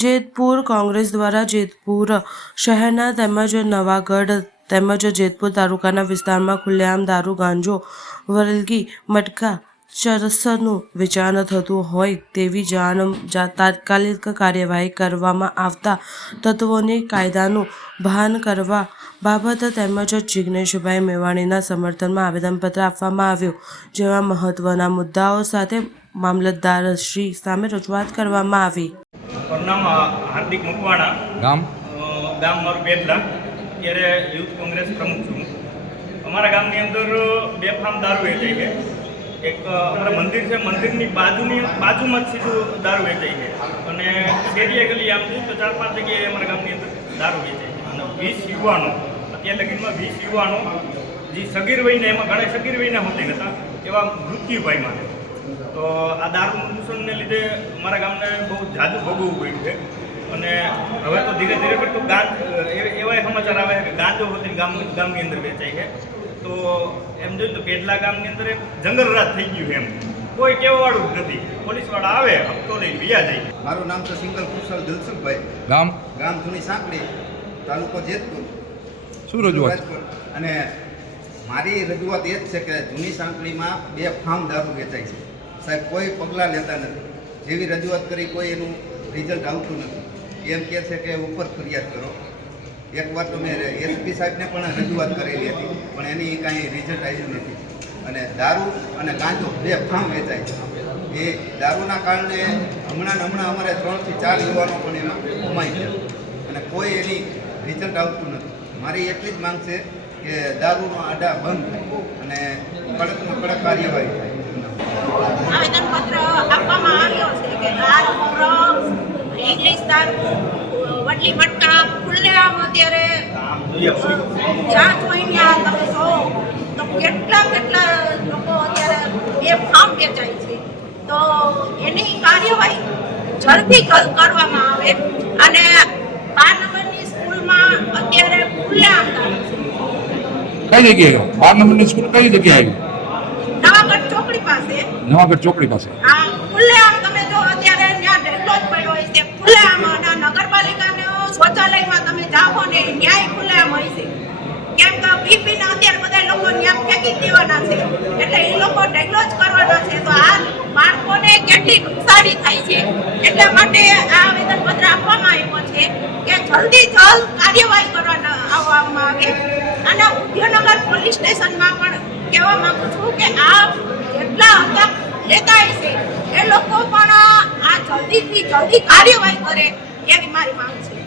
જેતપુર કોંગ્રેસ દ્વારા જેતપુર શહેરના તેમજ નવાગઢ તેમજ જેતપુર તાલુકાના વિસ્તારમાં ખુલ્લેઆમ દારૂ ગાંજો વલગી મટકા ચરસનું વેચાણ થતું હોય તેવી તાત્કાલિક કાર્યવાહી કરવામાં આવતા તત્વોને કાયદાનું ભાન કરવા બાબત તેમજ જિગ્નેશભાઈ મેવાણીના સમર્થનમાં આવેદનપત્ર આપવામાં આવ્યું, જેવા મહત્વના મુદ્દાઓ સાથે મામલતદારશ્રી સામે રજૂઆત કરવામાં આવી. નામ હાર્દિક મકવાણા, ગામ મારું પેટલા. અત્યારે યુથ કોંગ્રેસ પ્રમુખ છું. અમારા ગામની અંદર બેફામ દારૂ વેચાય છે. એક અમારા મંદિર છે, મંદિરની બાજુમાં જ સીધું દારૂ વેચાય છે અને શેરીએ ગલી આમ જોઈએ તો 4-5 જગ્યાએ અમારા ગામની અંદર દારૂ વેચાય છે અને 20 યુવાનો, અત્યાર લગીનમાં 20 યુવાનો જે સગીર વયને, એમાં ઘણા સગીર વયના હોતી હતા, એવા મૃત્યુ પામ્યા છે. તો આ દારૂ પ્રદૂષણને લીધે અમારા ગામને બહુ જાજુ ભોગવવું પડ્યું છે અને હવે તો ધીરે ધીરે કરતું એવા સમાચાર આવે છે કે ગાંજો હોતી ગામની અંદર વેચાય છે. તો એમ જોઈએ તો પેટલા ગામની અંદર એક જંગલરાજ થઈ ગયું છે. એમ કોઈ કહેવાવાળું જ નથી. પોલીસવાળા આવે, હપ્તો લઈને વ્યા જાય. મારું નામ તો સિંગલ કુશલ દિલસુખભાઈ, ગામ જૂની સાંકડી, તાલુકો જેતપુર. શું રજૂઆત? અને મારી રજૂઆત એ જ છે કે જૂની સાંકડીમાં બેફામ દારૂ વેચાય છે. સાહેબ કોઈ પગલાં લેતા નથી. જેવી રજૂઆત કરી કોઈ એનું રિઝલ્ટ આવતું નથી. એમ કહે છે કે ઉપર ફરિયાદ કરો. એકવાર તો મેં એસપી સાહેબને પણ રજૂઆત કરેલી હતી, પણ એની કાંઈ રિઝલ્ટ આવ્યું નથી. અને દારૂ અને ગાંજો બેફામ વેચાય છે. એ દારૂના કારણે હમણાં અમારે 3 થી 4 યુવાનો પણ એમાં ગુમાઈ ગયા અને કોઈ એની રિઝલ્ટ આવતું નથી. મારી એટલી જ માંગ છે કે દારૂનો આડા બંધ અને કડકમાં કડક કાર્યવાહી થાય. આવેદનપત્ર આપવામાં આવ્યો છે કે દારૂ, ઇંગ્લિશ દારૂ, વડલી મટકા ખુલ્લેઆમ અત્યારે જ્યાં જોઈને તમે જો તો કેટલા લોકો અત્યારે બેફામ વેચાય છે. તો એની કાર્યવાહી ઝડપી કરવામાં આવે અને 12 નંબરની સ્કૂલમાં અત્યારે ખુલ્લેઆમ દારૂ છે. કઈ જગ્યાએ 12 નંબરની સ્કૂલ કઈ જગ્યાએ આવી? નવાગઢ ચોકડી પાસે. નવાગઢ ચોકડી પાસે. હા, ખુલ્લેઆમ તમે જો અત્યારે ત્યાં ઢેકલો જ પડ્યો હોય છે. ખુલ્લેઆમ નગરપાલિકાના શૌચાલયમાં તમે જાઓ ને ન્યાય ખુલ્લેઆમ હોય છે. કેમ કે પીપીને અત્યારે બધા લોકો ત્યાં ફેંકી દેવાના છે, એટલે એ લોકો ઢેકલો જ કરવાના છે. તો આ બાળકોને કેટલી નુકસાની થાય છે. એટલા માટે આ આવેદનપત્ર આપવામાં આવ્યો છે કે જલ્દી કાર્યવાહી આવવામાં આવે. અને ઉદ્યોગનગર પોલીસ સ્ટેશનમાં પણ કહેવા માંગુ છું કે આ જેટલા હતા લેતા છે એ લોકો પણ આ જલ્દીથી જલ્દી કાર્યવાહી કરે એવી મારી માંગ છે.